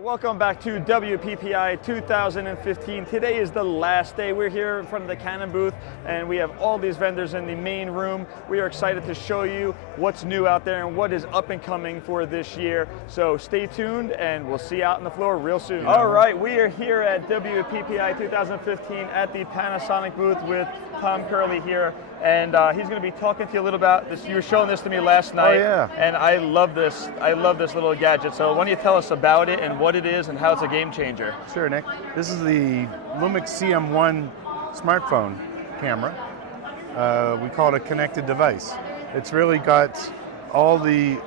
Welcome back to WPPI 2015. Today is the last day. We're here in front of the Canon booth and we have all these vendors in the main room. We are excited to show you what's new out there and what is up and coming for this year. So stay tuned and we'll see you out on the floor real soon. All right, we are here at WPPI 2015 at the Panasonic booth with Tom Curley here. And he's going to be talking to you a little about this. You were showing this to me last night. Oh, yeah. And I love this. I love this little gadget. So why don't you tell us about it and what it is and how it's a game changer? Sure, Nick. This is the Lumix CM1 smartphone camera. We call it a connected device. It's really got all the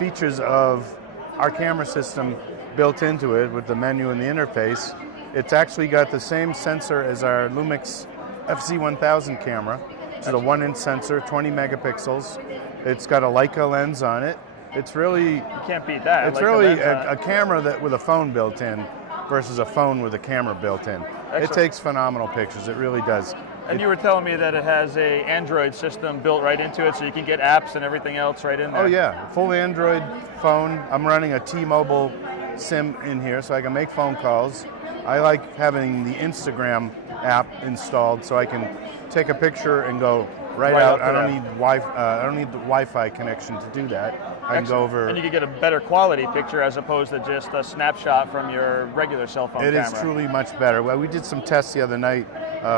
features of our camera system built into it with the menu and the interface. It's actually got the same sensor as our Lumix FZ1000 camera. It's a 1-inch sensor, 20 megapixels. It's got a Leica lens on it. It's really... You can't beat that. It's really a camera that with a phone built in versus a phone with a camera built in. Excellent. It takes phenomenal pictures, it really does. And you were telling me that it has a Android system built right into it so you can get apps and everything else right in there. Oh yeah, full Android phone. I'm running a T-Mobile SIM in here so I can make phone calls. I like having the Instagram app installed so I can take a picture and go right out. I don't need I don't need the Wi-Fi connection to do that. I can go over. And you can get a better quality picture as opposed to just a snapshot from your regular cell phone camera. It is truly much better. Well, we did some tests the other night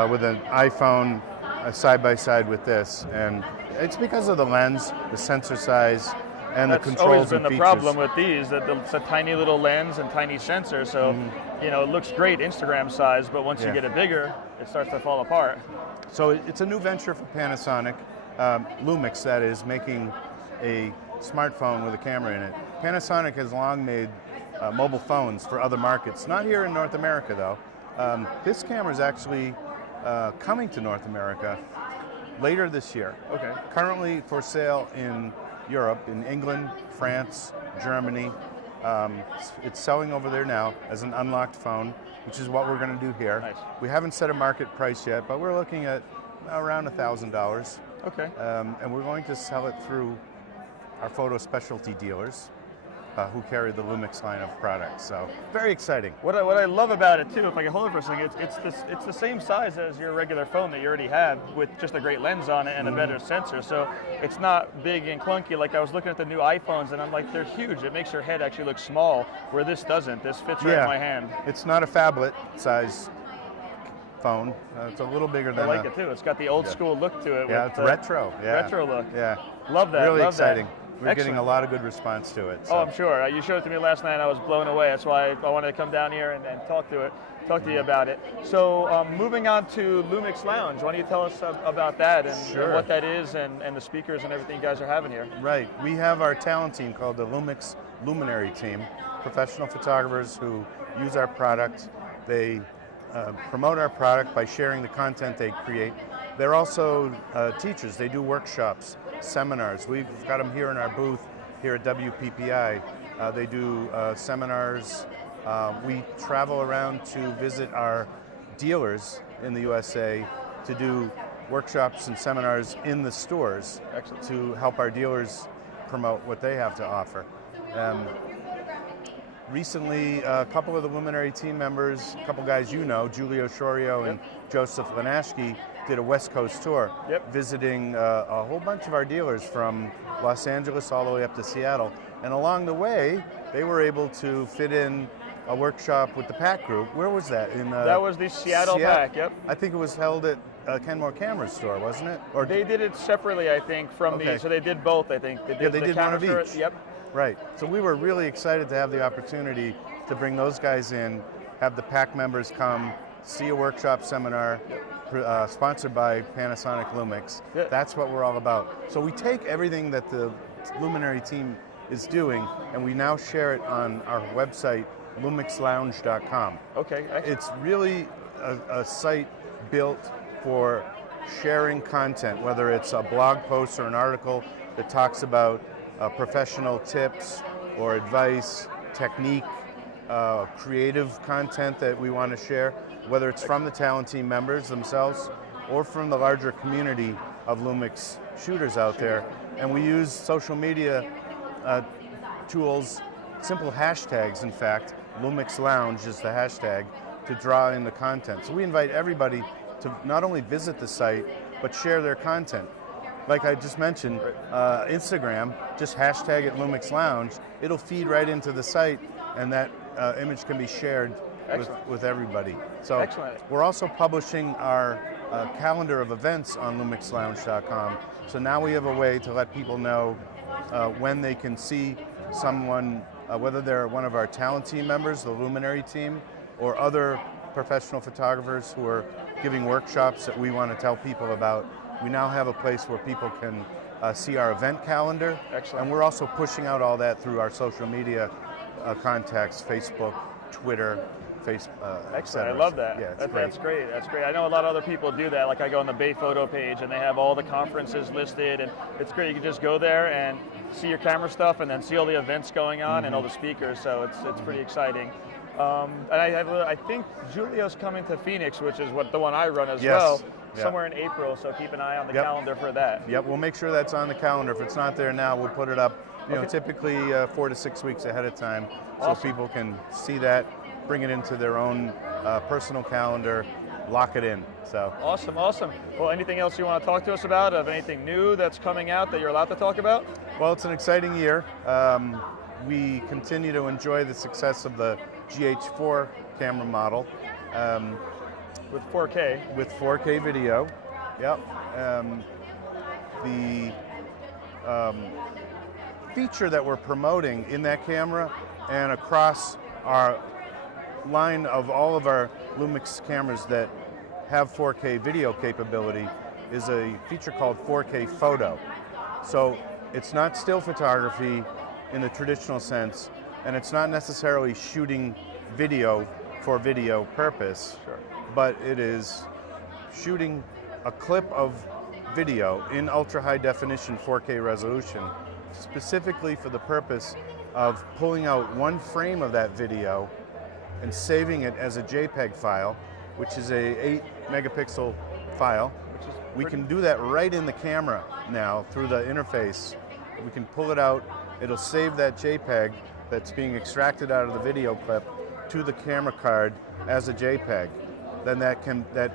with an iPhone side by side with this, and it's because of the lens, the sensor size, and the controls and features. That's always been the problem with these, that it's a tiny little lens and tiny sensor, so you know, it looks great Instagram size, but once you get it bigger, it starts to fall apart. So it's a new venture for Panasonic, Lumix that is, making a smartphone with a camera in it. Panasonic has long made mobile phones for other markets, not here in North America though. This camera is actually coming to North America later this year. Okay. Currently for sale in Europe, in England, France, Germany. It's selling over there now as an unlocked phone, which is what we're going to do here. Nice. We haven't set a market price yet, but we're looking at around $1,000. Okay. And we're going to sell it through our photo specialty dealers who carry the Lumix line of products. So very exciting. What I love about it too, if I can hold it for a second, it's the same size as your regular phone that you already have with just a great lens on it and a better sensor. So it's not big and clunky. Like I was looking at the new iPhones and I'm like, they're huge. It makes your head actually look small, where this doesn't. This fits right in my hand. It's not a phablet size phone. It's a little bigger than I like it too. It's got the old school look to it. Yeah, with it's retro. Yeah. Retro look. Yeah. Love that. Really love exciting. That. We're Excellent. getting a lot of good response to it. So. Oh, I'm sure. You showed it to me last night and I was blown away. That's why I wanted to come down here and talk to you about it. So moving on to Lumix Lounge, why don't you tell us about that and what that is and the speakers and everything you guys are having here. Right. We have our talent team called the Lumix Luminary Team, professional photographers who use our product. They promote our product by sharing the content they create. They're also teachers. They do workshops, seminars. We've got them here in our booth here at WPPI. They do seminars. We travel around to visit our dealers in the USA to do workshops and seminars in the stores. Excellent. To help our dealers promote what they have to offer. Recently, a couple of the Luminary team members, a couple guys you know, Giulio Sciorio and Joseph Lanashki, did a West Coast tour, visiting a whole bunch of our dealers from Los Angeles all the way up to Seattle. And along the way, they were able to fit in a workshop with the PAC group. Where was that? That was the Seattle PAC, yep. I think it was held at Kenmore Camera store, wasn't it? Or they did it separately, I think, from so they did both, I think. They did one of each. Yep. Right. So we were really excited to have the opportunity to bring those guys in, have the PAC members come, see a workshop seminar, sponsored by Panasonic Lumix. That's what we're all about. So we take everything that the Luminary team is doing and we now share it on our website, lumixlounge.com. Okay, excellent. It's really a site built for sharing content, whether it's a blog post or an article that talks about professional tips or advice, technique, creative content that we want to share, whether it's from the talent team members themselves or from the larger community of Lumix shooters out there. And we use social media tools, simple hashtags in fact, Lumix Lounge is the hashtag, to draw in the content. So we invite everybody to not only visit the site, but share their content. Like I just mentioned, Instagram, just hashtag it Lumix Lounge, it'll feed right into the site, and that image can be shared with everybody. So Excellent. We're also publishing our calendar of events on lumixlounge.com. So now we have a way to let people know when they can see someone, whether they're one of our talent team members, the Luminary team, or other professional photographers who are giving workshops that we want to tell people about. We now have a place where people can see our event calendar. Excellent. And we're also pushing out all that through our social media contacts, Facebook, Twitter, Excellent, I love that. Yeah, That's great. That's great. I know a lot of other people do that. Like I go on the Bay Photo page and they have all the conferences listed, and it's great. You can just go there and see your camera stuff, and then see all the events going on and all the speakers. So it's pretty exciting. And I think Julio's coming to Phoenix, which is the one I run as well. Somewhere in April, so keep an eye on the calendar for that. Yep, we'll make sure that's on the calendar. If it's not there now, we'll put it up, typically 4 to 6 weeks ahead of time, so people can see that, bring it into their own personal calendar, lock it in. So awesome. Well, anything else you want to talk to us about, of anything new that's coming out that you're allowed to talk about? Well, it's an exciting year. We continue to enjoy the success of the GH4 camera model. With 4K? With 4K video, yep. The feature that we're promoting in that camera and across our line of all of our Lumix cameras that have 4K video capability is a feature called 4K photo. So it's not still photography in the traditional sense, and it's not necessarily shooting video for video purpose. Sure. But it is shooting a clip of video in ultra high definition 4K resolution, specifically for the purpose of pulling out one frame of that video and saving it as a JPEG file, which is a 8 megapixel file. We can do that right in the camera now through the interface. We can pull it out, it'll save that JPEG that's being extracted out of the video clip to the camera card as a JPEG. Then that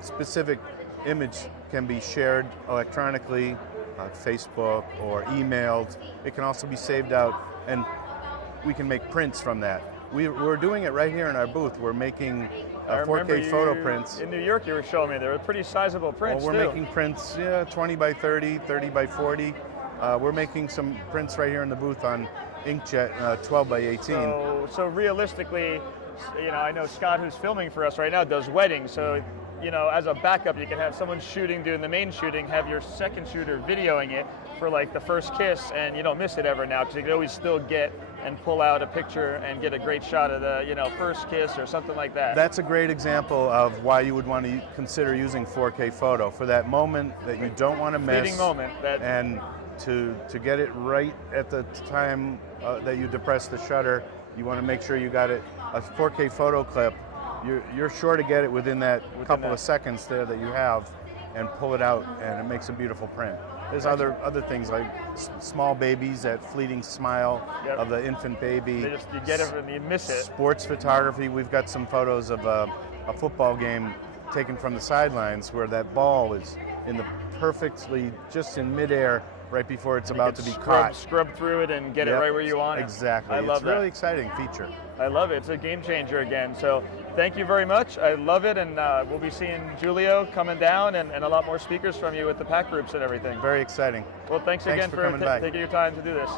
specific image can be shared electronically on Facebook or emailed. It can also be saved out, and we can make prints from that. We're doing it right here in our booth. We're making 4K photo prints. In New York, you were showing me, they were pretty sizable prints. Well, we're making prints, 20 by 30, 30 by 40. We're making some prints right here in the booth on inkjet 12 by 18. So realistically, I know Scott, who's filming for us right now, does weddings. So, as a backup, you can have someone doing the main shooting, have your second shooter videoing it for like the first kiss, and you don't miss it ever now, because you can always still get and pull out a picture and get a great shot of the first kiss or something like that. That's a great example of why you would want to consider using 4K photo for that moment that you don't want to miss. Fleeting moment. And to get it right at the time that you depress the shutter, you want to make sure you got it. A 4K photo clip, you're sure to get it within that couple of seconds there that you have, and pull it out, and it makes a beautiful print. There's other things like small babies, that fleeting smile of the infant baby. You get it and you miss it. Sports photography, we've got some photos of a football game taken from the sidelines where that ball is perfectly just in midair right before it's about to be caught. Scrub through it and get it right where you want it. Exactly. It's a really exciting feature. I love it. It's a game changer again. So thank you very much. I love it, and we'll be seeing Julio coming down and a lot more speakers from you with the pack groups and everything. Very exciting. Well, thanks again for taking your time to do this.